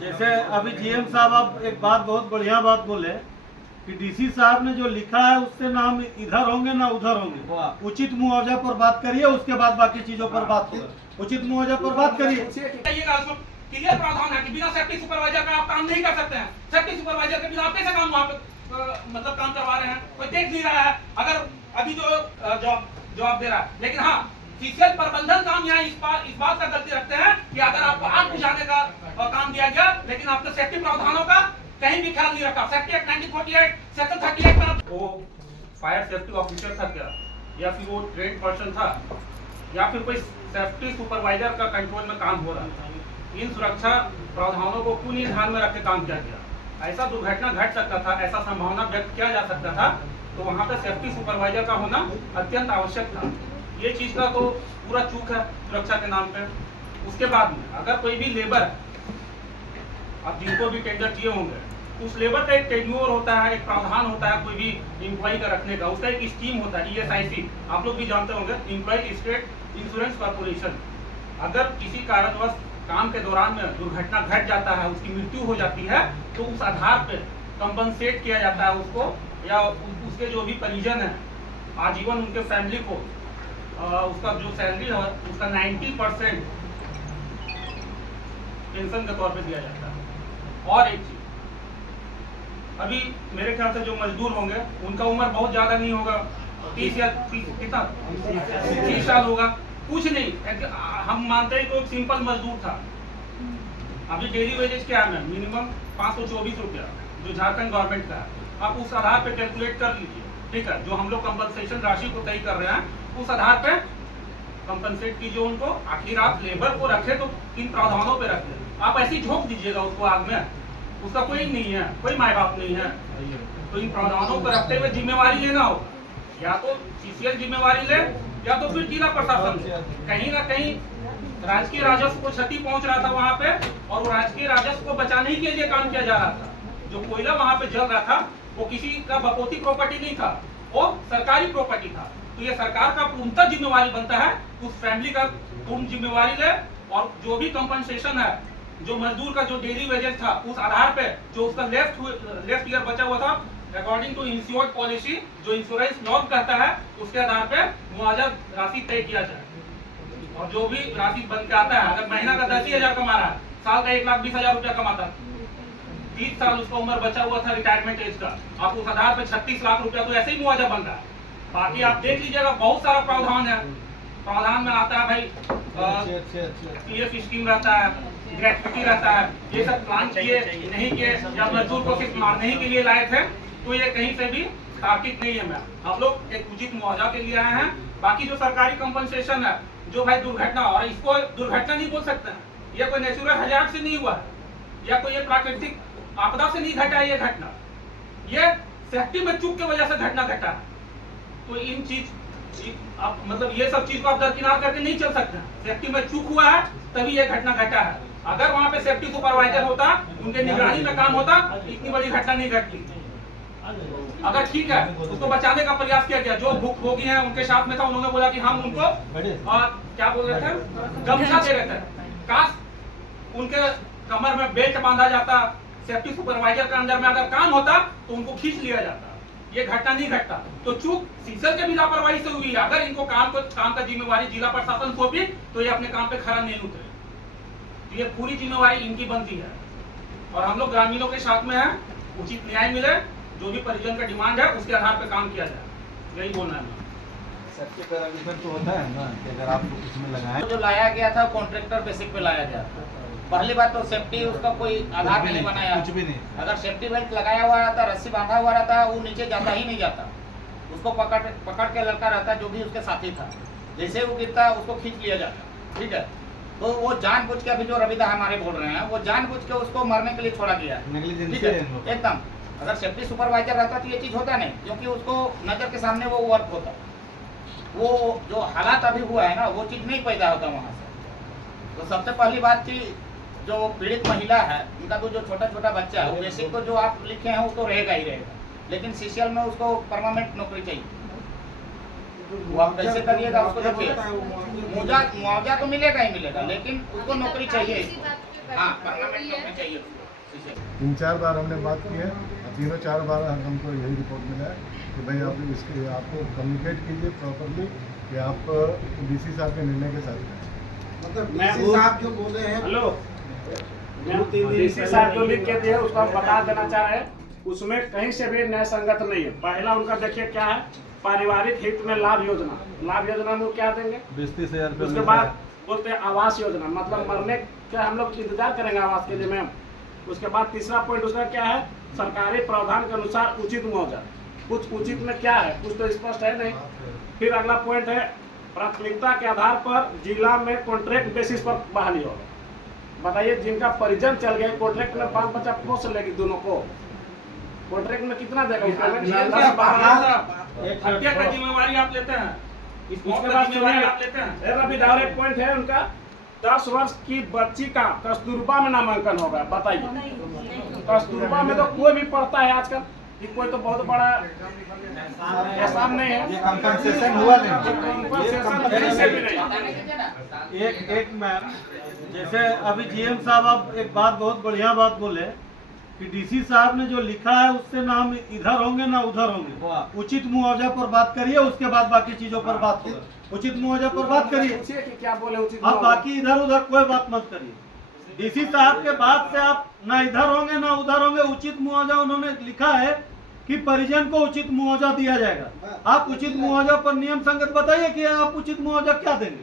जैसे अभी जीएम साहब आप एक बात बहुत बढ़िया बात बोले कि डीसी साहब ने जो लिखा है उससे ना हम इधर होंगे ना उधर होंगे। उचित मुआवजा पर बात करिए, उसके बाद बाकी चीजों पर बात होगा। उचित मुआवजा पर बात करिए। क्लियर प्रावधान है कि बिना सेफ्टी सुपरवाइजर का आप काम नहीं कर सकते हैं। सेफ्टी सुपरवाइजर के बिना आप कैसे काम वहाँ पे मतलब काम करवा रहे हैं, कोई देख नहीं रहा है। अगर अभी जो जवाब दे रहा है, लेकिन हाँ सीसीएल प्रबंधन काम यहाँ इस बात का गलती रखते हैं कि अगर आपको आग बुझाने का काम दिया गया, लेकिन आपने सेफ्टी प्रावधानों का कहीं भी ख्याल नहीं रखा। सेफ्टी एक्ट 1948 सेक्शन 38 में वो फायर सेफ्टी ऑफिसर था क्या, या फिर वो ट्रेन पर्सन था, या फिर कोई सेफ्टी सुपरवाइजर का कंट्रोल में काम हो रहा था। इन सुरक्षा प्रावधानों को क्यों नहीं ध्यान में रख के काम किया गया? ऐसा दुर्घटना घट सकता था, ऐसा संभावना व्यक्त किया जा सकता था, तो वहाँ पे सेफ्टी सुपरवाइजर का होना अत्यंत आवश्यक था। ये चीज का तो पूरा चूक है सुरक्षा के नाम पे। उसके बाद में अगर कोई भी लेबर, अब जिनको भी टेंडर किए होंगे, उस लेबर का एक टेन्योर होता है, एक प्रावधान होता है कोई भी एम्प्लॉय का रखने का, उसका एक स्कीम होता है ESIC, आप लोग भी जानते होंगे, एम्प्लॉय स्टेट इंश्योरेंस कॉर्पोरेशन। अगर किसी कारणवश काम के दौरान में दुर्घटना घट जाता है, उसकी मृत्यु हो जाती है, तो उस आधार पे कंपनसेट किया जाता है उसको, या उसके जो भी परिजन है आजीवन उनके फैमिली को उसका जो सैलरी है उसका 90% पेंशन के तौर पे दिया जाता है। और एक चीज, अभी मेरे ख्याल से जो मजदूर होंगे उनका उम्र बहुत ज्यादा नहीं होगा, 30 या 30 साल होगा, कुछ नहीं। हम मानते हैं कि सिंपल मजदूर था। अभी डेली वेजेस क्या है, मिनिमम 524 रुपया जो झारखंड गवर्नमेंट का है, आप उस आधार पे कैलकुलेट कर लीजिए, ठीक है। जो हम लोग कंपनसेशन राशि को तय कर रहे हैं उस आधार पे कंपनसेट कीजिए उनको। आखिर आप लेबर को रखे तो किन प्रावधानों पे रखें? आप ऐसे ही झोंक दीजिएगा उसको आग में, उसका कोई नहीं है, कोई माँ बाप नहीं है। तो इन प्रावधानों पर रखते हुए जिम्मेवारी लेना होगा, या तो सीसीएल जिम्मेवारी ले, या तो फिर जिला प्रशासन। कहीं ना कहीं राजकीय राजस्व को क्षति पहुंच रहा था वहां पे, और वो राजकीय राजस्व को बचाने के लिए काम किया जा रहा था। जो कोयला वहां पे जल रहा था वो किसी का बपोती प्रॉपर्टी नहीं था, वो सरकारी प्रॉपर्टी था। तो ये सरकार का पूर्णतः जिम्मेवारी बनता है, उस फैमिली का पूर्ण जिम्मेवारी ले, और जो भी कंपनसेशन है, जो मजदूर का जो डेली वेजेस था उस आधार पे जो उसका लेफ्ट ईयर बचा हुआ था, अकॉर्डिंग टू इंश्योर्ड पॉलिसी, जो इंश्योरेंस नॉर्म कहता है, उसके आधार पे मुआवजा राशि तय किया जाए। और जो भी राशि बन के आता है, अगर महीना का 10,000 कमा रहा है, साल का 1,20,000 रुपया कमाता है, 30 साल उसका उम्र बचा हुआ था रिटायरमेंट एज का, आप उस आधार पे 36 लाख रुपया तो ऐसे ही मुआवजा बन रहा है। बाकी आप देख लीजिएगा, बहुत सारा प्रावधान है। प्रावधान में आता है भाई PF स्कीम रहता है, ग्रेच्युटी रहता है, ये सब प्लान किए नहीं किए, या मजदूर को सिर्फ मारने ही के लिए लाए थे, तो ये कहीं से भी तार्किक नहीं है। मैं हम लोग एक उचित मुआवजा के लिए आए हैं। बाकी जो सरकारी कंपनसेशन है, जो भाई दुर्घटना, और इसको दुर्घटना नहीं बोल सकते हैं, ये कोई नेचुरल हैजार्ड से नहीं हुआ है, या कोई प्राकृतिक आपदा से नहीं घटा है ये घटना, ये सेफ्टी में चूक की वजह से घटना घटा है। तो इन चीज आप मतलब ये सब चीज को आप दरकिनार करके नहीं चल सकते। सेफ्टी में चूक हुआ है तभी ये घटना घटा है। अगर वहां पे सेफ्टी सुपरवाइजर होता, उनके निगरानी में काम होता, इतनी बड़ी घटना नहीं घटती। अगर ठीक है उसको बचाने का प्रयास किया गया, जो भुक्तभोगी हैं उनके साथ में था, उन्होंने बोला कि हम उनको क्या बोल रहे थे, गमछा दे रहे थे। काश उनके कमर में बेल्ट बांधा जाता, सेफ्टी सुपरवाइजर के अंदर में अगर काम होता तो उनको खींच लिया जाता, ये घटना नहीं घटता। तो चूक सीसीएल के भी लापरवाही से हुई है। अगर इनको काम का जिम्मेवारी जिला प्रशासन सौंपी तो ये अपने काम पे खरा नहीं उतरे, तो ये पूरी जिम्मेवारी इनकी बनती है। और हम लोग ग्रामीणों के साथ में हैं, उचित न्याय मिले, जो भी परिजन का डिमांड है उसके आधार पे काम किया जाए, यही बोलना है। सेफ्टी पैरामीटर तो होता है ना कि अगर आप इसमें लगाएं, जो लाया गया था कॉन्ट्रैक्टर बेसिक पे लाया गया था। पहली बात तो सेफ्टी उसका कोई आधार नहीं बनाया, कुछ भी नहीं। अगर सेफ्टी बेल्ट लगाया हुआ रहता, रस्सी बांधा हुआ रहता, वो नीचे जाता ही नहीं जाता, उसको पकड़ के लड़का रहता जो भी उसके साथी था, जैसे वो गिरता उसको खींच लिया जाता, ठीक है। तो वो जानबूझ के, अभी जो रविदा हमारे बोल रहे हैं, वो जानबूझ के उसको मरने के लिए छोड़ा गया, ठीक है एकदम। अगर सेफ्टी सुपरवाइजर रहता तो ये चीज होता नहीं, क्योंकि उसको नजर के सामने वो वर्क होता, वो जो हालात अभी हुआ है ना वो चीज नहीं पैदा होता वहां से। तो सबसे पहली बात थी, जो पीड़ित महिला है उनका तो जो छोटा छोटा बच्चा है, वो बेसिक तो जो आप लिखे हैं वो तो रहेगा ही रहेगा, लेकिन सीसीएल में उसको परमानेंट नौकरी चाहिए। वो आप कैसे करिएगा उसको देखिए, मुआवजा तो मिलेगा ही मिलेगा, लेकिन उसको नौकरी चाहिए। हाँ परमानेंट में चाहिए उसको। 3-4 बार हमने बात की है, तीनों 4 बार हमको यही रिपोर्ट मिला है कि भाई आप इसके आपको कम्युनिकेट कीजिए प्रॉपरली कि आप डीसी साहब के निर्णय के साथ हैं। मतलब मैं डीसी साहब जो बोले हैं हेलो, डीसी साहब जो लिख के दिए उसको हम बता देना चाह रहे हैं, उसमें कहीं से भी न्याय संगत नहीं है। पहला उनका देखिए क्या है, पारिवारिक हित में लाभ योजना। लाभ योजना में वो क्या देंगे? 20-30 हज़ार उसके बाद बोलते हैं आवास योजना, मतलब मरने का हम लोग इंतजार करेंगे आवास के लिए मैम। उसके बाद तीसरा पॉइंट उसका क्या है, सरकारी प्रावधान के अनुसार उचित मुआवजा। कुछ उचित में क्या है, कुछ तो स्पष्ट है नहीं। फिर अगला पॉइंट है प्राथमिकता के आधार पर जिला में कॉन्ट्रैक्ट बेसिस पर बहाली होगा। बताइए, जिनका परिजन चल गया कॉन्ट्रैक्ट में 5 बच्चा पोस्ट लेगी दोनों को, कॉन्ट्रैक्ट में कितना देगा? हत्या का जिम्मेवारी आप लेते हैं, इस मौत उसके का बाद जिम्मेवारी आप लेते हैं। सुनिए, रवि डायरेक्ट पॉइंट है उनका, 10 वर्ष की बच्ची का कस्तूरबा में नामांकन होगा। बताइए, कस्तूरबा में तो कोई भी पढ़ता है आजकल, ये कोई तो बहुत बड़ा एहसान नहीं है। ये कंपनसेशन हुआ नहीं। कंपनसेशन कहीं से भी नहीं। एक मैम, जैसे अभी जीएम साहब आप एक बात बहुत बढ़िया बात बोले कि डीसी साहब ने जो लिखा है उससे ना हम इधर होंगे ना उधर होंगे। उचित मुआवजा पर बात करिए, उसके बाद बाकी चीजों पर बात होगा। उचित मुआवजा पर बात करिए, पूछिए कि क्या बोले उचित आप मुआवजा। बाकी इधर उधर कोई बात मत करिए। डीसी साहब के बाद से आप ना इधर होंगे ना उधर होंगे। उचित मुआवजा उन्होंने लिखा है कि परिजन को उचित मुआवजा दिया जाएगा। आप उचित मुआवजा पर नियम संगत बताइए कि आप उचित मुआवजा क्या देंगे।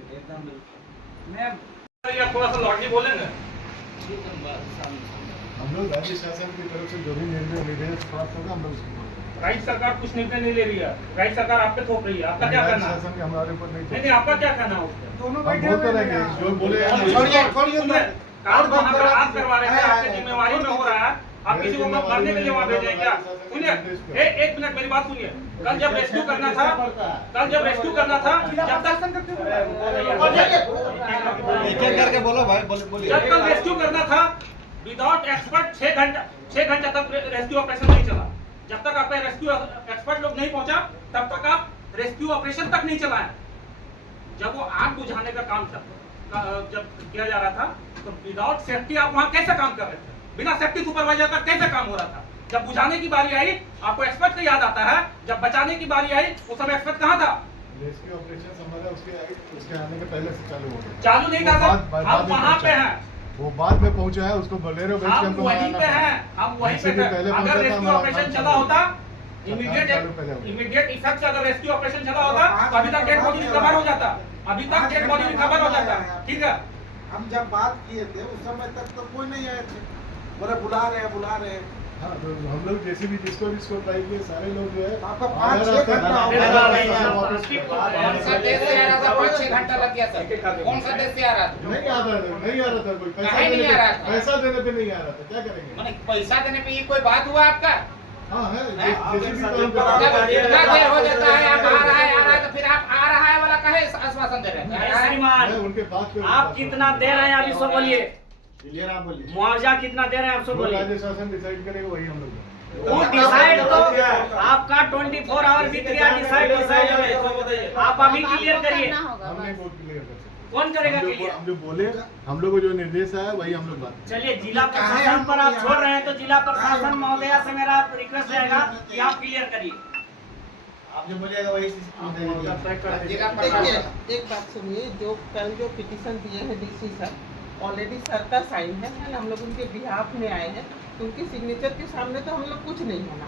आप थोड़ा सा लॉटली बोलेंगे। हम लोग राज्य शासन की तरफ से जो भी निर्देश प्राप्त होगा हम लोग उसको करेंगे। राज्य सरकार कुछ निर्णय नहीं ले रही है, राज्य सरकार आप पे थोप रही है, आपका क्या राज्य कहना है? शासन के हमारे ऊपर नहीं नहीं नहीं, आपका क्या कहना है उस पे? हम बोलते रहेंगे जो बोले सुनिए, काम वहाँ पर आप करवा रहे थे, आपकी जिम्मेवारी में हो रहा है, आप किसी को मरने के लिए वहाँ भेजेंगे क्या? सुनिए, एक मिनट मेरी बात सुनिए। कल जब रेस्क्यू करना था, जब तक एक करके बोलो भाई, बोलिए। जब तक रेस्क्यू करना था विदाउट एक्सपर्ट 6 घंटा तक रेस्क्यू ऑपरेशन नहीं चला। जब तक आपका रेस्क्यू एक्सपर्ट लोग नहीं पहुंचा तब तक आप रेस्क्यू ऑपरेशन तक नहीं चलाए। जब वो आग बुझाने का काम जब किया जा रहा था तो विदाउट सेफ्टी आप वहां कैसे काम कर रहे थे? बिना सेफ्टी सुपरवाइजर का कैसे काम हो रहा था? जब बुझाने की बारी आई आपको एक्सपर्ट का याद आता है, जब बचाने की बारी आई उस समय एक्सपर्ट कहाँ था? रेस्क्यू ऑपरेशन हमारा उसके आने के पहले से चालू हो गया। चालू नहीं था सर, हम वहाँ पे हैं, वो बाद में पहुंचा है, उसको बोलेरो भेज के हम हमको वहीं पे हैं, हम वहीं पे थे। अगर रेस्क्यू ऑपरेशन चला होता, इमीडिएट इफेक्ट से अगर रेस्क्यू ऑपरेशन चला होता तो अभी तक डेड बॉडी रिकवर हो जाता, अभी तक डेड बॉडी रिकवर हो जाता। ठीक है, हम जब बात किए थे उस समय तक तो कोई नहीं आए थे, बोले बुला रहे हैं। हाँ, तो हम लोग जैसे भी जिसको ट्राई किए सारे लोग जो है आपका 5-6 घंटा हो गया। कौन सा देश से आ रहा था? 5-6 घंटा लग गया सर। कौन सा देश से आ रहा था? नहीं आ रहा था कोई काहे नहीं आ रहा था? पैसा देने पे नहीं आ रहा था, क्या करेंगे? मैंने पैसा देने पे ये कोई बात हुआ आपका? हाँ है, जैसे भी काम जब इतना देर हो जाता है, आप आ रहा है तो फिर आप आ रहा है वाला काहे आश्वासन दे रहे हैं? मैं उनके बात पे आप कितना दे रहे हैं अभी सो बोलिए, क्लियर आप बोलिए। मुआवजा कितना दे रहे हैं आप सो जो बोलिए। राज्य शासन डिसाइड करेगा वही हम लोग वो डिसाइड तो आपका 24 आवर बीत गया, डिसाइड हो। आप अभी क्लियर करिए, हम नहीं बहुत क्लियर कर सकते। कौन करेगा क्लियर? हम जो बोले, हम लोग को जो निर्देश आया वही हम लोग बात। चलिए, जिला प्रशासन पर आप छोड़ रहे हैं तो जिला प्रशासन महोदया से मेरा रिक्वेस्ट रहेगा कि आप क्लियर करिए। आप जो बोलिएगा वही जिला देखिए, प्रशासन एक बात सुनिए, जो कल जो पिटीशन दिए हैं डीसी सर, ऑलरेडी सर का साइन है, हम लोग उनके बिहाफ में आए हैं, उनके सिग्नेचर के सामने तो हम लोग कुछ नहीं होना।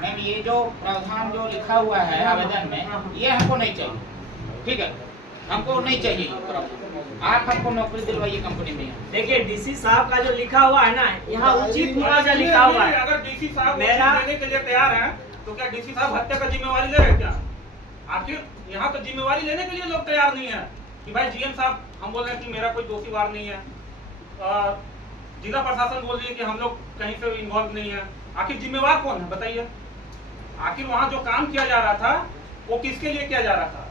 मैम ये जो प्रावधान जो लिखा हुआ है आवेदन में, ये हमको नहीं चाहिए। ठीक है, हमको नहीं चाहिए ये प्रावधान। आप हमको नौकरी दिलवाइए कंपनी में। देखिए, डीसी साहब का जो लिखा हुआ है ना, यहाँ उचित मुआवजा लिखा हुआ है। अगर डीसी साहब मेरा- देने के लिए तैयार हैं तो क्या डीसी साहब हत्या का जिम्मेवारी ले रहे हैं क्या? आखिर यहाँ तो जिम्मेवारी लेने के लिए लोग तैयार नहीं है कि भाई जीएम साहब हम बोल रहे हैं कि मेरा कोई दोषी वार नहीं है, जिला प्रशासन बोल रही है कि हम लोग कहीं से इन्वॉल्व नहीं है। आखिर जिम्मेवार कौन है बताइए? आखिर वहाँ जो काम किया जा रहा था वो किसके लिए किया जा रहा था?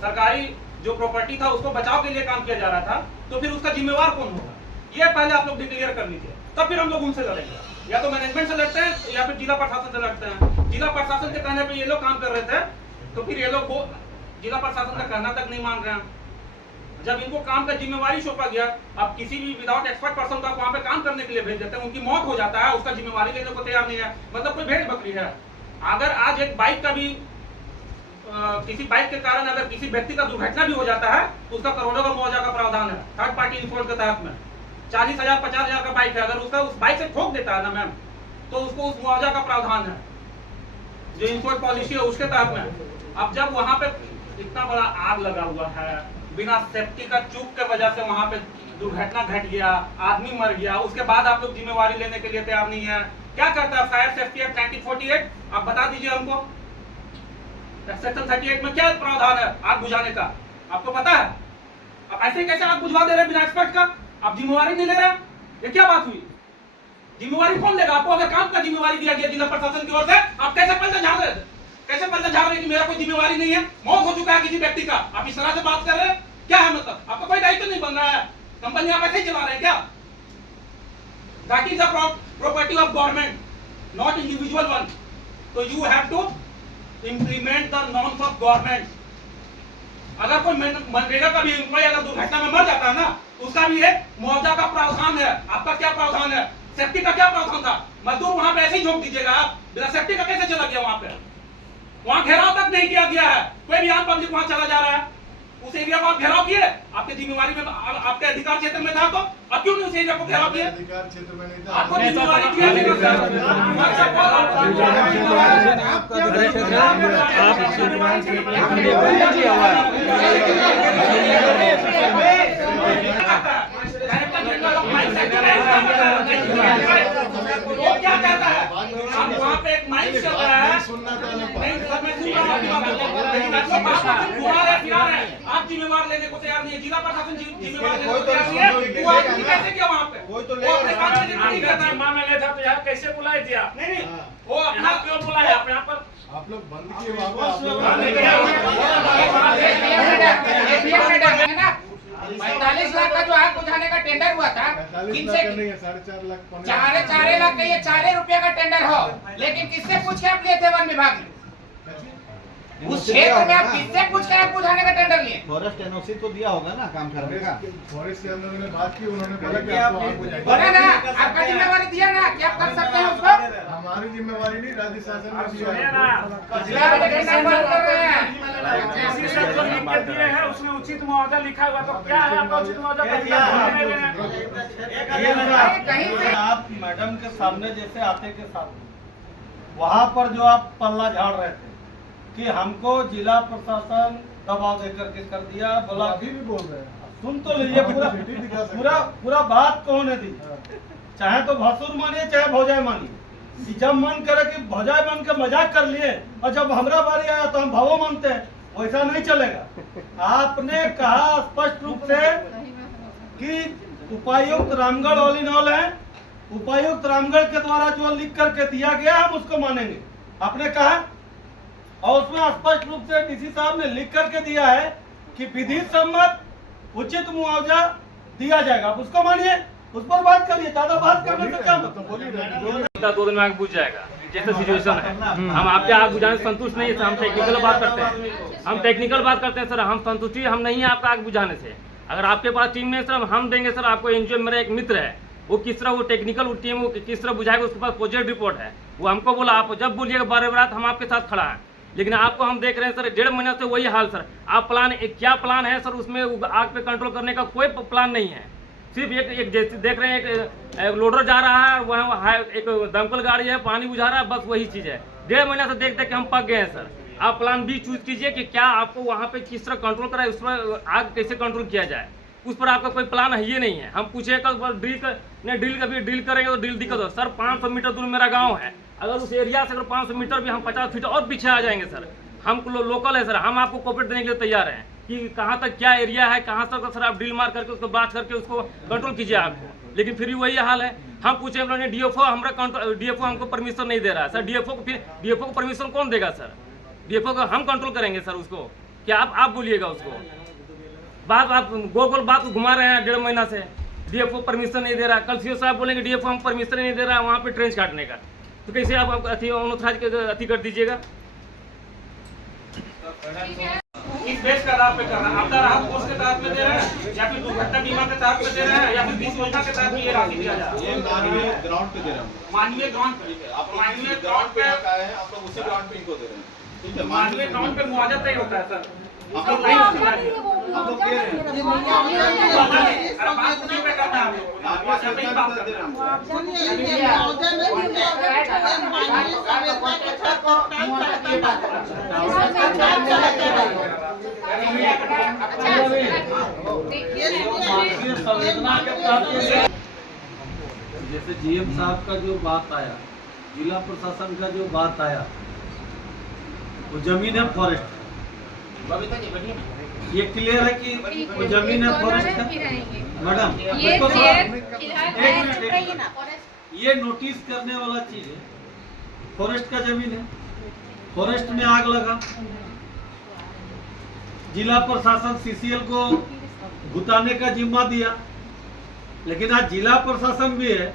सरकारी जो प्रॉपर्टी था उसको बचाव के लिए काम किया जा रहा था, तो फिर उसका जिम्मेवार कौन होगा? ये पहले आप लोग डिक्लेयर कर लीजिए, तब फिर हम लोग उनसे लड़ेंगे। या तो मैनेजमेंट से लड़ते हैं या फिर जिला प्रशासन से लड़ते हैं। जिला प्रशासन के कहने पे ये लोग काम कर रहे थे, तो फिर ये लोग जिला प्रशासन का कहना तक नहीं मान रहे हैं। जब इनको काम का जिम्मेवारी सौंपा गया, अब किसी भी विदाउट एक्सपर्ट पर्सन को आप वहाँ पे काम करने के लिए भेज देते हैं, उनकी मौत हो जाता है, उसका जिम्मेवारी लेने को तैयार नहीं है, मतलब कोई भेड़ बकरी है। अगर आज एक बाइक का भी किसी बाइक के कारण अगर किसी व्यक्ति का दुर्घटना भी हो जाता है तो उसका करोड़ों का मुआवजा का प्रावधान है थर्ड पार्टी इंश्योरेंस के तहत में। 40,000 50,000 का बाइक है, अगर उसका उस बाइक से ठोक देता है ना मैम, तो उसको उस मुआवजा का प्रावधान है जो इंश्योरेंस पॉलिसी है उसके तहत में। अब जब वहां पे इतना बड़ा आग लगा हुआ है, बिना सेफ्टी का चूक के वजह से वहां पे दुर्घटना घट गया, आदमी मर गया, उसके बाद आप लोग जिम्मेवारी लेने के लिए तैयार नहीं है। क्या करता है फायर सेफ्टी एक्ट 1948? आप बता दीजिए हमको, सेक्शन 38 में क्या प्रावधान है आग बुझाने का, आपको पता है? अब ऐसे कैसे आग बुझवा दे रहे बिना एक्सपर्ट का? आप जिम्मेवारी नहीं ले रहे, ये क्या बात हुई? जिम्मेवारी कौन लेगा? आपको अगर काम का जिम्मेवारी दिया गया जिला प्रशासन की ओर से, आप कैसे पलटे झाड़ रहे थे? कैसे पलटे झाड़ रहे कि मेरा कोई जिम्मेवारी नहीं है, मौत हो चुका है किसी व्यक्ति का, आप इस तरह से बात कर रहे हैं? क्या है मतलब? आपका कोई दायित्व नहीं बन रहा है, कंपनी आप ऐसे ही चला रहे हैं क्या? That is the property of government, not individual one. तो you have to implement the norms of government. अगर कोई मनरेगा का भी एम्प्लॉय अगर दुर्घटना में मर जाता है ना, उसका भी एक मुआवजा का प्रावधान है। आपका क्या प्रावधान है? सेफ्टी का क्या प्रावधान था? मजदूर वहां पे ऐसे ही झोंक दीजिएगा आप, बिना सेफ्टी का कैसे चला गया वहां पे? वहां घेराव तक नहीं किया गया है, कोई भी आम पब्लिक वहां चला जा रहा है, उस एरिया को आप घेराव किए, आपके जिम्मेवारी में आपके अधिकार क्षेत्र में था, तो अब क्यों नहीं उस एरिया को घेराव किए? अधिकार क्षेत्र में नहीं था, आपको जिम्मेवारी किया नहीं क्या कहता है? अब वहाँ पे एक माइक चल रहा है, नहीं सर मैं सुन रहा हूँ आपकी बात, घुमा रहे फिरा रहे, आप जिम्मेवार लेने को तैयार नहीं है, जिला प्रशासन जिम्मेवार लेने को तैयार नहीं है, वो आदमी कैसे किया वहाँ पे? वो अपने काम से नहीं करता है। माँ मैंने था तो यहाँ कैसे बुलाई थी आप? नहीं वो अपना क्यों बुलाया आप यहाँ पर? आप लोग बंद किए वहाँ पे 45 लाख का जो आग बुझाने का टेंडर हुआ था, 45 लाख का नहीं है, 4.5 लाख 4.5 लाख का ये 4 रुपया का टेंडर हो, लेकिन किससे पूछ के आप लिए थे वन विभाग में? उस क्षेत्र में आप किससे पूछ के आग बुझाने का टेंडर लिए? फॉरेस्ट एनओसी तो दिया होगा ना काम करने का। फॉरेस्ट से हम लोगों ने बात की, उन्होंने बोला कि आपको आग बुझाएंगे। बोला ना, आपका जिम्मेवारी दिया ना कि आप कर सकते हैं उसको। हमारी जिम्मेवारी नहीं, राज्य शासन ने दिया सुनिए है। ना, जिला वाले टेंडर बंद कर रहे हैं। डीसी साहब जो लिख के दिए हैं उसमें उचित मुआवजा लिखा हुआ, तो क्या है आपका उचित मुआवजा का कहीं से आप मैडम के सामने जैसे आते के साथ वहां पर जो आप पल्ला झाड़ रहे थे कि हमको जिला प्रशासन दबाव देकर के कर दिया, बोला अभी भी बोल रहे हैं। सुन तो लीजिए पूरा पूरा पूरा बात को होने दी, चाहे तो भसुर मानिए चाहे भौजाई मानिए, कि जब मन करे कि भौजाई मन के मजाक कर लिए और जब हमरा बारी आया तो हम भावो मानते हैं, वैसा नहीं चलेगा। आपने कहा स्पष्ट रूप से कि उपायुक्त रामगढ़ ऑल इन ऑल है, उपायुक्त रामगढ़ के द्वारा जो लिख करके दिया गया हम उसको मानेंगे, आपने कहा। और उसमें स्पष्ट रूप से डीसी साहब ने लिख करके दिया है कि विधि सम्मत उचित मुआवजा दिया जाएगा, आप उसको मानिए, उस पर बात करिए, ज्यादा बात करने से क्या मतलब? 2 दिन में आग बुझ जाएगा जैसे सिचुएशन है। हम आपके आग बुझाने से संतुष्ट नहीं है सर, हम टेक्निकल बात करते हैं, हम टेक्निकल बात करते हैं सर, हम संतुष्टि हम नहीं है आपका आग बुझाने से। अगर आपके पास टीम में सर हम देंगे सर आपको। एनजीओ मेरा एक मित्र है, वो किस तरह वो टेक्निकल टीम वो किस तरह बुझाएगा, उसके पास प्रोजेक्ट रिपोर्ट है, वो हमको बोला आप जब बोलिएगा बार बार हम आपके साथ खड़ा हैं। लेकिन आपको हम देख रहे हैं सर 1.5 महीने से वही हाल सर। आप प्लान क्या प्लान है सर, उसमें आग पे कंट्रोल करने का कोई प्लान नहीं है। सिर्फ एक जैसे देख रहे हैं एक लोडर जा रहा है, वहाँ एक दमकल गाड़ी है पानी बुझा रहा है, बस वही चीज़ है। 1.5 महीने से देख देख के हम पक गए हैं सर। आप प्लान बी चूज कीजिए कि क्या आपको वहाँ पे किस तरह कंट्रोल कराए, उस पर आग कैसे कंट्रोल किया जाए, उस पर आपका कोई प्लान है ये नहीं है। हम पूछे कल डील करेंगे तो डील दिक्कत हो सर। 500 मीटर दूर मेरा गाँव है, अगर उस एरिया से अगर 500 मीटर भी हम 50 फीट और पीछे आ जाएंगे सर, हम लोकल है सर, हम आपको कोऑपरेट देने के लिए तैयार हैं कि कहाँ तक क्या एरिया है, कहाँ तक सर आप डील मार करके उसको बात करके उसको कंट्रोल कीजिए आपको। लेकिन फिर भी वही हाल है। हम पूछे उन्होंने डीएफओ डीएफओ हमको परमिशन नहीं दे रहा है सर। डीएफओ को परमिशन कौन देगा सर? डीएफओ को हम कंट्रोल करेंगे सर उसको, क्या आप बोलिएगा उसको? बात आप गोल बात को घुमा रहे हैं 1.5 महीना से। डीएफओ परमिशन नहीं दे रहा, कल सीओ साहब बोलेंगे डीएफओ हम परमिशन नहीं दे रहा वहाँ पे ट्रेंच काटने का, तो कैसे आप अति कर दीजिएगा? किस बेस का आधार पे कर रहे हैं? आपदा राहत कोष के तहत में दे रहे हैं या फिर दुर्घटना बीमा के तहत में दे रहे हैं या फिर बीस योजना के तहत ये राशि दिया जा रहा है? मानवीय ग्राउंड पे दे रहे हैं मानवीय ग्राउंड पे आप लोग मानवीय जिस ग्राउंड पे आप लोग उसी ग्राउंड पे इनको दे रहे हैं। ठीक है, मानवीय ग्राउंड पे मुआवजा तय होता है सर। हम लोग दे रहे हैं। ये मुआवजा अरे बात उसी पे करना है आप लोग को। मुआवजा पे ही बात दे करना रहे है। हैं हम। सुनिए, ये मुआवजा नहीं है, ये मानवीय संवेदना के साथ मानवीय संवेदना के तहत जैसे जीएम साहब का जो बात आया, जिला प्रशासन का जो बात आया, वो जमीन है फॉरेस्ट, बबीता जी बढ़िया ना। ये क्लियर है कि वो जमीन है फॉरेस्ट है मैडम? ये उसको फिर एक मिनट, ये नोटिस करने वाला चीज है। फॉरेस्ट का जमीन है, फॉरेस्ट में आग लगा, जिला प्रशासन सीसीएल को भुताने का जिम्मा दिया, लेकिन आज जिला प्रशासन भी है,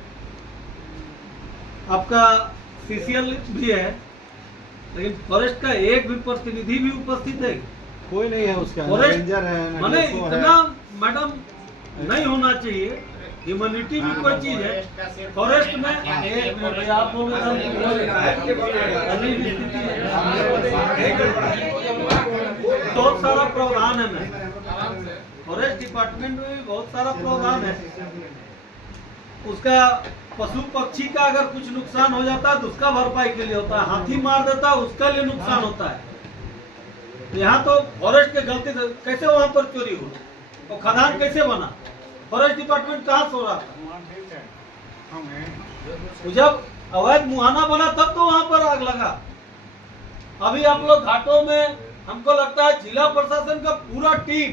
आपका सीसीएल भी है, लेकिन फॉरेस्ट का एक भी प्रतिनिधि भी उपस्थित है? कोई नहीं है उसका, फॉरेस्ट रेंजर है, माने NDFO है। इतना मैडम नहीं होना चाहिए। ह्यूमैनिटी भी कोई चीज है। फॉरेस्ट में एक मिनट भैया, आप बोल रहे बहुत सारा प्रावधान है मैं, फॉरेस्ट डिपार्टमेंट में भी बहुत सारा प्रावधान है। उसका पशु पक्षी का अगर कुछ नुकसान हो जाता है तो उसका भरपाई के लिए होता है, हाथी मार देता है उसका लिए नुकसान होता है। यहाँ तो फॉरेस्ट के गलती से कैसे वहाँ पर चोरी हुआ, और खदान कैसे बना, फॉरेस्ट डिपार्टमेंट कहाँ सो रहा था? जब अवैध मुहाना बना तब तो वहाँ पर आग लगा। अभी आप लोग घाटों में, हमको लगता है जिला प्रशासन का पूरा टीम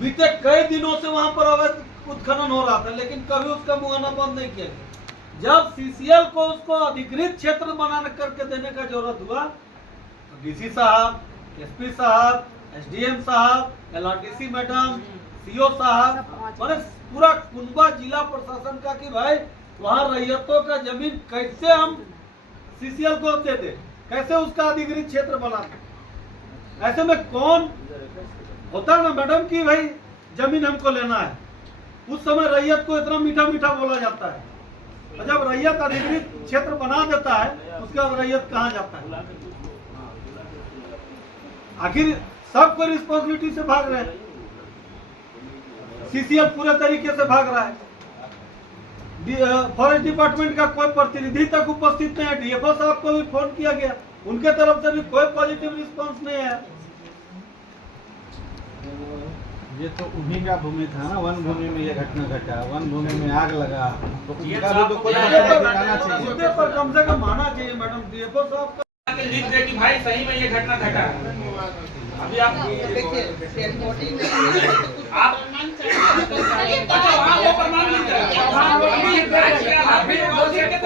बीते कई दिनों से वहाँ पर अवैध उत्खनन हो रहा था, लेकिन कभी उसका मुहाना बंद नहीं किया गया। जब सीसीएल को उसको अधिकृत क्षेत्र बना करके देने का जरूरत हुआ, डीसी साहब, एसपी साहब, एसडीएम साहब, एलआरटीसी मैडम, सीओ साहब, मैंने पूरा कुंबा जिला प्रशासन का कि भाई वहाँ रैयतों का जमीन कैसे हम सीसीएल को दे दे, कैसे उसका अधिकृत क्षेत्र बना दे। ऐसे में कौन होता ना मैडम कि भाई जमीन हमको लेना है, उस समय रैयत को इतना मीठा मीठा बोला जाता है, और जब रैयत अधिकृत क्षेत्र बना देता है उसके बाद रैयत कहाँ जाता है? आखिर सबको रिस्पॉन्सिबिलिटी से भाग रहे हैं, सीसीएल पूरे तरीके से भाग रहा है, फॉरेस्ट डिपार्टमेंट का कोई प्रतिनिधि तक उपस्थित नहीं है। डीएफओ साहब को भी फोन किया गया, उनके तरफ से भी कोई पॉजिटिव रिस्पांस नहीं है। ये तो उन्हीं का भूमि था ना, वन भूमि में ये घटना घटा, वन भूमि में आग लगा, तो उनका भी तो कोई आना चाहिए। मुद्दे पर कम से कम आना चाहिए मैडम। डीएफओ साहब का लिख दे कि भाई सही में ये घटना घटा है। अभी आप देखिए डेड बॉडी में आप अच्छा वहाँ वो प्रमाण मिल जाएगा, अभी जांच के आधार पे वो देख के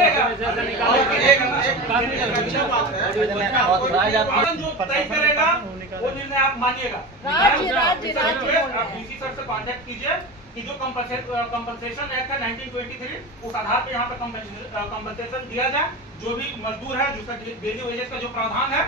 जो तय करेगा वो निर्णय आप मानिएगा। आप डीसी सर से कांटेक्ट कीजिए कि जो कंपनसेशन एक्ट है 1923 उस आधार पे यहाँ पे कंपनसेशन दिया जाए। जो भी मजदूर है जिसका डेली वेजेस का जो प्रावधान है,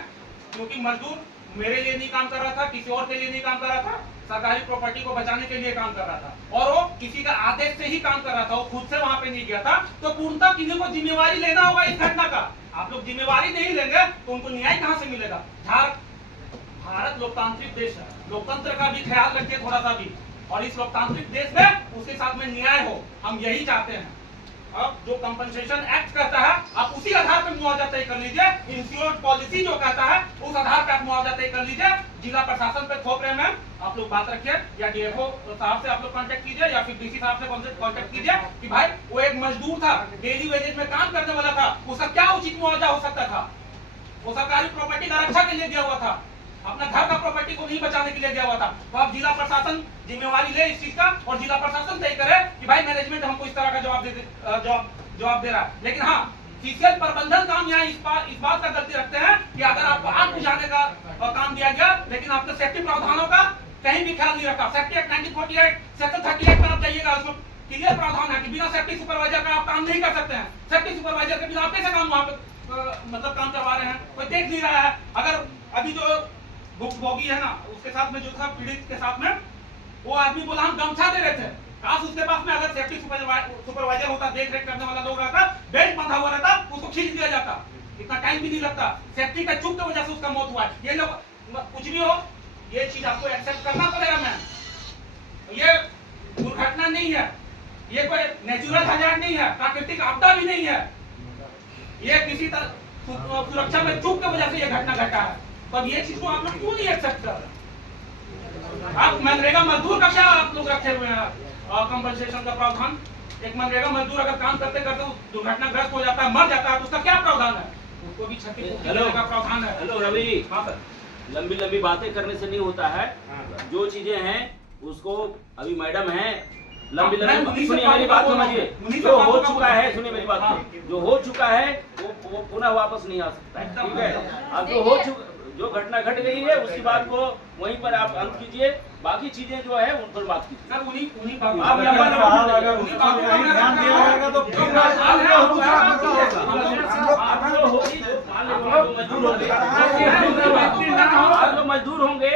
क्योंकि मजदूर मेरे लिए नहीं काम कर रहा था, किसी और के लिए नहीं काम कर रहा था, सरकारी प्रॉपर्टी को बचाने के लिए काम कर रहा था, और वो किसी का आदेश से ही काम कर रहा था, वो खुद से वहां पे नहीं गया था। तो पूर्णतः किसी को जिम्मेवारी लेना होगा इस घटना का। आप लोग जिम्मेवारी नहीं लेंगे तो उनको न्याय कहाँ से मिलेगा? भारत लोकतांत्रिक देश है, लोकतंत्र का भी ख्याल रखिए थोड़ा सा भी, और इस लोकतांत्रिक देश में उसके साथ में न्याय हो, हम यही चाहते हैं। अब जो कंपनसेशन एक्ट कहता है आप उसी आधार पर मुआवजा तय कर लीजिए। इंश्योरेंस पॉलिसी जो कहता है उस आधार पर आप मुआवजा तय कर लीजिए। जिला प्रशासन पे थोप रहे हैं आप लोग बात रखिए, या डीएफओ साहब से आप लोग कांटेक्ट कीजिए या फिर डीसी साहब से कांटेक्ट कीजिए कि भाई वो एक मजदूर था, डेली वेजेस में काम करने वाला था, उसका क्या उचित मुआवजा हो सकता था? वो सरकारी प्रॉपर्टी का रक्षा के लिए दिया हुआ था, अपना घर का प्रॉपर्टी को नहीं बचाने के लिए दिया हुआ था। तो आप जिला प्रशासन जिम्मेवारी ले इस चीज का, और जिला प्रशासन तय करे कि भाई मैनेजमेंट हमको इस तरह का जवाब दे रहा है। लेकिन हाँ, सीसीएल प्रबंधन काम यहाँ इस बात का गलती रखते हैं कि अगर आपको आग बुझाने का काम दिया गया, लेकिन आपने सेफ्टी प्रावधानों का कहीं भी ख्याल नहीं रखा। सेफ्टी एक्ट 1948 सेक्शन 38 पर आप जाइएगा, उसमें क्लियर प्रावधान है कि बिना सेफ्टी सुपरवाइजर का आप काम नहीं कर सकते हैं। सेफ्टी सुपरवाइजर के बिना आप कैसे काम वहाँ पे मतलब काम करवा रहे हैं? कोई देख नहीं रहा है। अगर अभी जो भुक्तभोगी है ना, उसके साथ में जो था पीड़ित के साथ में, वो आदमी बोला हम गमछा दे रहे थे। काश उसके पास में अगर सेफ्टी सुपरवाइजर होता, देख रेख करने वाला लोग रहता, बेल्ट बंधा हुआ रहता, उसको खींच दिया जाता, इतना टाइम भी नहीं लगता। सेफ्टी का चूक की वजह से उसका मौत हुआ है। ये लोग कुछ भी हो, ये चीज आपको एक्सेप्ट करना पड़ेगा मैम। ये दुर्घटना नहीं है, ये कोई नेचुरल हजार्ड नहीं है, प्राकृतिक आपदा भी नहीं है, ये किसी सुरक्षा में चूक की वजह से ये घटना घटा है। तो अब ये चीज को आप लोग क्यों नहीं एक्सेप्ट कर रहे? आप मनरेगा मजदूर का क्या आप लोग रखे हुए हैं कंपनसेशन का प्रावधान? एक मनरेगा मजदूर अगर काम करते करते दुर्घटनाग्रस्त हो जाता है, मर जाता है, तो उसका क्या प्रावधान है? उसको भी क्षतिपूर्ति देने का प्रावधान है। हेलो रवि, हाँ सर, लंबी लंबी बातें करने से नहीं होता है। जो चीजें हैं उसको, अभी मैडम है, लंबी लंबी सुनिए मेरी बात समझिए। जो हो चुका है, सुनिए मेरी बात, जो हो चुका है वो पुनः वापस नहीं आ सकता है, ठीक है। अब जो हो चुका, जो घटना घट गई है उसकी बात को वहीं पर आप अंत कीजिए, बाकी चीजें जो है उन पर बात कीजिए। सर उन्हीं आप अगर ध्यान दिया जाएगा तो फिर आप लोग मजदूर होंगे,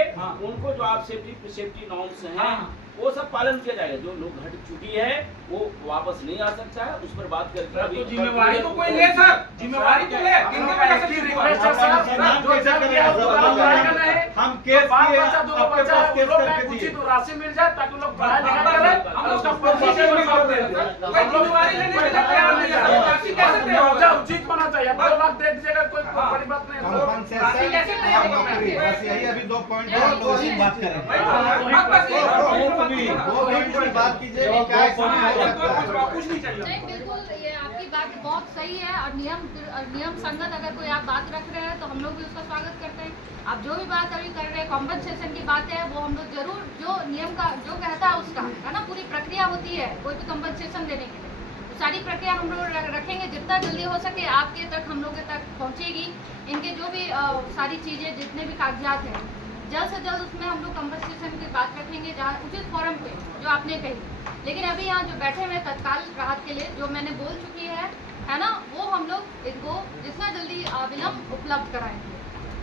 उनको जो आप सेफ्टी नॉर्म्स हैं वो सब पालन किया जाएगा। जो लोग घट चुकी है वो वापस नहीं आ सकता है, उस पर बात करके अभी तो जिम्मेवारी तो कोई ले सर, जिम्मेवारी तो ले। हम केस किए, आपके पास केस करके दिए। उचित राशि मिल जाए ताकि लोग पढ़ाई लिखाई करें, हम लोग का प्रोफेशन में काम करें। जिम्मेवारी लेने के लिए तैयार नहीं है, राशि कैसे तय होगा? उचित होना चाहिए। 2 लाख दे दीजिएगा, कोई बड़ी बात नहीं है। राशि कैसे तय होगा? बस यही अभी 2 पॉइंट है, तो उसी बात करें। बात कीजिए कि क्या कुछ नहीं चाहिए। नहीं, बिल्कुल ये आपकी बात बहुत सही है और नियम संगत अगर कोई आप बात रख रहे हैं तो हम लोग भी उसका स्वागत करते हैं। आप जो भी बात अभी कर रहे हैं कॉम्पनसेशन की बात है, वो हम लोग जरूर जो नियम का जो कहता है उसका है ना, पूरी प्रक्रिया होती है कोई भी कॉम्पनसेशन देने के लिए, तो सारी प्रक्रिया हम लोग रखेंगे। जितना जल्दी हो सके आपके तक, हम लोग तक पहुँचेगी। इनके जो भी सारी चीज़ें, जितने भी कागजात हैं, जल्द से जल्द उसमें हम लोग कम्पनसेशन की बात रखेंगे जहाँ उचित फोरम पे, जो आपने कही। लेकिन अभी यहाँ जो बैठे हुए तत्काल राहत के लिए जो मैंने बोल चुकी है ना, वो हम लोग इनको जितना जल्दी विलम्ब उपलब्ध कराएंगे,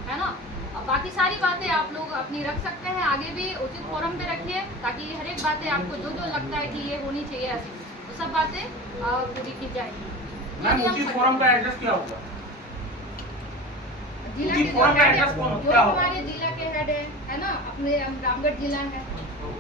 है ना। और बाकी सारी बातें आप लोग अपनी रख सकते हैं, आगे भी उचित फोरम पे रखिए, ताकि हर एक बातें आपको जो जो लगता है कि ये होनी चाहिए ऐसी, तो सब बातें पूरी की जाएगी। मैम उचित फोरम का एड्रेस क्या होगा? जिला उचित के फोरम का एड्रेस जो क्या होगा? हमारे जिला के हेड है ना, अपने रामगढ़ जिला है,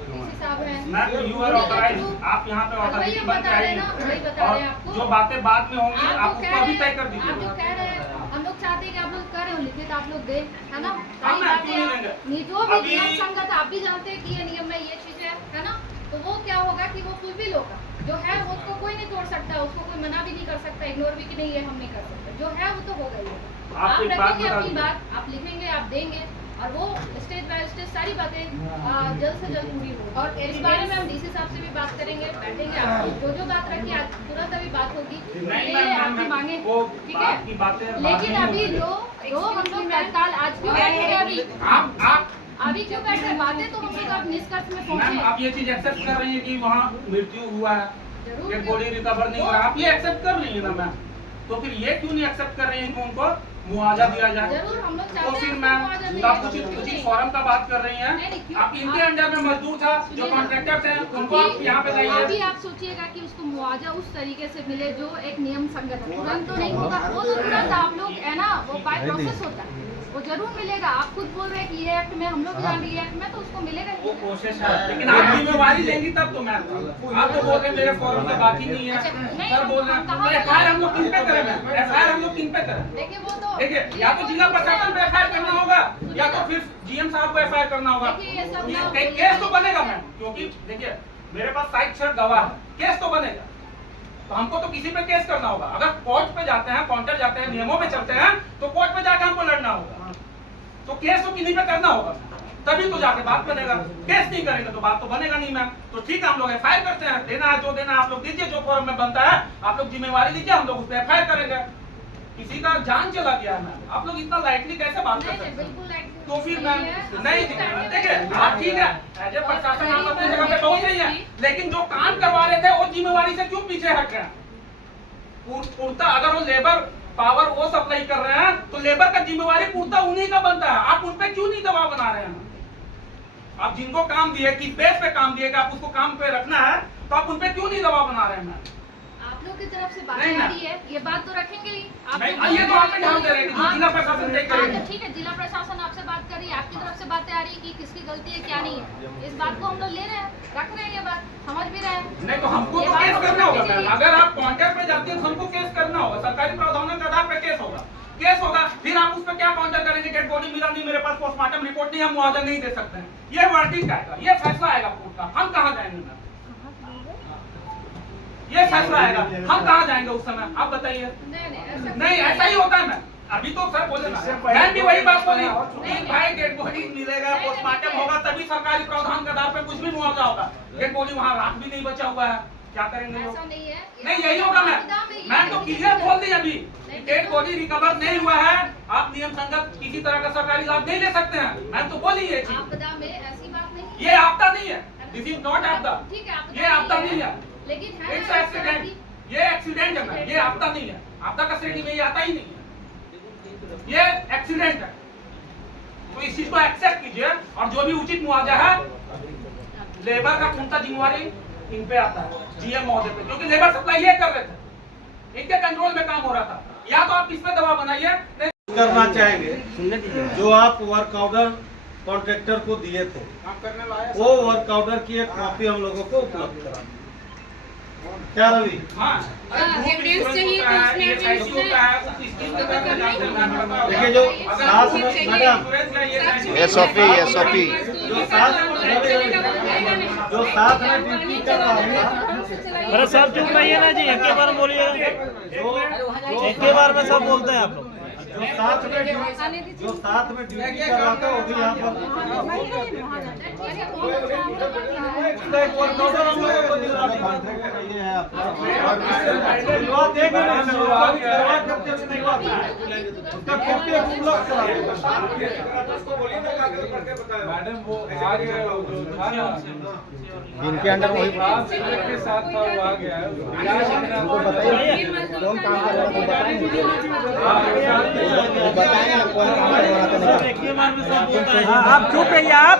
डीसी साहब हैं। मैम यू आर ऑथराइज्ड, आप यहाँ पे ऑथोरिटी बन के आइए, वही बता रहे हैं आपको। जो बातें बाद में होंगी आप आप जो उसको कह अभी रहे तय कर हैं, आप जो दीजिए। कह रहे हैं, हम लोग चाहते हैं कि आप लोग करें लिखित, आप लोग दें, है ना। हाँ, सारी मैम, क्यों नहीं बातें देंगे? जो भी अभी- नियम संगत, आप भी जानते हैं कि ये नियम में ये चीज है ना, तो वो क्या होगा कि वो फुलफिल होगा। जो है उसको कोई नहीं तोड़ सकता, उसको कोई मना भी नहीं कर सकता, इग्नोर भी कि नहीं ये हम नहीं कर सकते। जो है वो तो होगा ही होगा। आप आप एक बात रखेंगे बता अपनी दीजिए। बात, आप लिखेंगे, आप देंगे, और वो स्टेज बाय स्टेज सारी बातें जल्द से जल्द पूरी होगी। और इस बारे में हम डीसी साहब से भी बात करेंगे, बैठेंगे, आप जो जो बात रखी आज तुरंत अभी बात होगी, नहीं ये मैम, आपकी मांगे, वो ठीक बात की है। बातें बाद लेकिन में अभी होंगी। जो हम लोग तत्काल आज क्यों बैठे हैं, अभी क्यों बैठे हैं, बातें तो हम लोग अब निष्कर्ष में मैम पहुंचे। आप ये चीज एक्सेप्ट कर रही है कि वहाँ मृत्यु हुआ है, जरूर डेड बॉडी रिकवर नहीं हो रहा, आप ये एक्सेप्ट कर रही है ना मैम, तो फिर ये क्यों नहीं एक्सेप्ट कर रही है कि उनको मुआवजा दिया जाए? जरूर हम लोग तो चाहते हैं फिर उसको मैम मुआवजा आप दिया जाए। उचित फॉरम का बात कर रही नहीं, हैं, क्यों? आप इनके अंडर में मजदूर था, जो कॉन्ट्रैक्टर थे, उनको आप यहाँ पे अभी लाइए। आप सोचिएगा कि उसको मुआवजा उस तरीके से मिले जो एक नियम संगत है, तुरंत तो नहीं होगा, वो तो तुरंत आप लोग है ना, वो बाय प्रोसेस होता है, वो जरूर मिलेगा। आप खुद बोल रहे हैं कि ये एक्ट में हम लोग जान, ये एक्ट में तो उसको मिलेगा ही। वो कोशिश है, लेकिन आप जिम्मेवारी लेंगी तब तो मैम। आप तो बोल रहे हैं मेरे फॉरम में बात ही नहीं है, सर बोल रहे हैं तो एफआईआर हम लोग किन पे करें मैम? एफआईआर हम लोग किन पे करें? देखिए वो तो देखिए या तो जिला प्रशासन पे एफआईआर करना होगा, या तो फिर जीएम साहब को एफआईआर करना होगा। देखिए, ये सब ना- केस तो बनेगा मैम, क्योंकि देखिए मेरे पास साक्ष्य गवाह है, केस तो बनेगा, तो हमको तो किसी पे केस करना होगा। अगर कोर्ट पे जाते हैं, काउंटर जाते हैं, नियमों पे चलते हैं, तो कोर्ट पे जाके हमको लड़ना होगा, तो केस तो किसी पे करना होगा, तभी तो जाके बात बनेगा। केस नहीं करेंगे तो बात तो बनेगा नहीं मैम। तो ठीक है, हम लोग एफआईआर करते हैं, देना है जो देना है आप लोग दीजिए, जो फॉरम में बनता है आप लोग जिम्मेवारी लीजिए, हम लोग उस पर एफआईआर करेंगे। किसी का जान चला गया है मैम, आप लोग इतना लाइटली कैसे बात कर नहीं, सकते हैं? बिल्कुल like तो फिर मैम नहीं नहीं देखिए आप ठीक है, एज ए प्रशासन आप अपनी जगह पे पहुंच रही है, लेकिन जो काम करवा रहे थे वो जिम्मेवारी से क्यों पीछे हट रहे हैं? उल्टा अगर वो लेबर पावर वो सप्लाई कर रहे हैं तो लेबर का जिम्मेवारी पूर्णतः उन्हीं का बनता है। आप उन पे क्यों नहीं दबाव बना रहे हैं? आप जिनको काम दिए, किस बेस पे काम दिए कि आप उसको काम पे रखना है, तो आप उन पे क्यों नहीं दबाव बना रहे हैं? आप लोग की तरफ से बात आ रही है, ये बात तो रखेंगे ही। ये तो आप पे ध्यान दे रहे हैं कि जिला प्रशासन तय करेगा। ठीक है, जिला प्रशासन आपसे बात कर रही है, आपकी तरफ से बातें आ रही है कि किसकी गलती है क्या नहीं है। इस बात को हम लोग ले रहे हैं, रख रहे हैं, ये बात समझ भी रहे हैं। नहीं तो हमको तो केस करना होगा मैम। अगर आप काउंटर पे जाती है तो हमको केस करना होगा, सरकारी प्रावधानों के आधार पर केस होगा। फिर आप उस पर क्या काउंटर करेंगे? डेड बॉडी मिला नहीं, मेरे पास पोस्टमार्टम रिपोर्ट नहीं, हम मुआवजा नहीं दे सकते हैं। ये वर्डिक्ट आएगा, ये फैसला आएगा कोर्ट का, हम कहाँ जाएंगे मैम? ये फैसला आएगा, हम कहाँ जाएंगे उस समय? आप बताइए। नहीं ऐसा ही होता है मैम। अभी तो सर बोले ना, मैम भी वही बात बोली कि भाई डेड बॉडी मिलेगा, पोस्टमार्टम होगा, तभी सरकारी प्रावधान के आधार पर कुछ भी मुआवजा होगा। डेड बॉडी वहाँ राख भी नहीं बचा हुआ है, क्या करेंगे लोग? नहीं यही होगा मैम तो क्लियर बोल दी अभी, डेड बॉडी रिकवर नहीं हुआ है, आप नियम संगत किसी तरह का सरकारी लाभ नहीं ले सकते हैं। मैम तो बोली ये चीज, आपदा में ऐसी बात नहीं है। ये आपदा नहीं है, दिस इज नॉट आपदा। ठीक है, ये आपदा नहीं है, लेकिन है इट्स एक्सीडेंट। ये एक्सीडेंट है मैम, ये आपदा नहीं है। आपदा का श्रेणी में ये आता ही नहीं है, ये एक्सीडेंट है। तो इस चीज को एक्सेप्ट कीजिए और जो भी उचित मुआवजा है, लेबर का पूर्णतः जिम्मेवारी इन पे आता है, जीएम महोदय पे, क्योंकि लेबर सप्लाई ये कर रहे थे, इनके कंट्रोल में काम हो रहा था। या तो आप इस पे दबाव बनाइए, करना चाहेंगे जो आप वर्क ऑर्डर कॉन्ट्रैक्टर को दिए थे, वो वर्क ऑर्डर की एक कॉपी हम लोगों को उपलब्ध करा। क्या रवि? देखिए जो साथ में मैडम SOP जो साथ में ड्यूटी कर रहा था। अरे सब चुप रहिए ना जी, एक बार बोलिए, एक बार में सब बोलते हैं आप लोग। जो साथ में ड्यूटी कर रहा था वो भी यहाँ पर उसका एक वर्क ऑर्डर हम लोगों को दिलवा देंगे ना सर, करवा करके दिलवा देंगे, उसका कॉपी उपलब्ध करा मैडम वो आ गया, जिनके अंडर वही के साथ था वो आ गया, उनको बताइए कौन काम कर रहा है, बताएंगे ना कौन काम कर रहा है। आप चुप रहिए, आप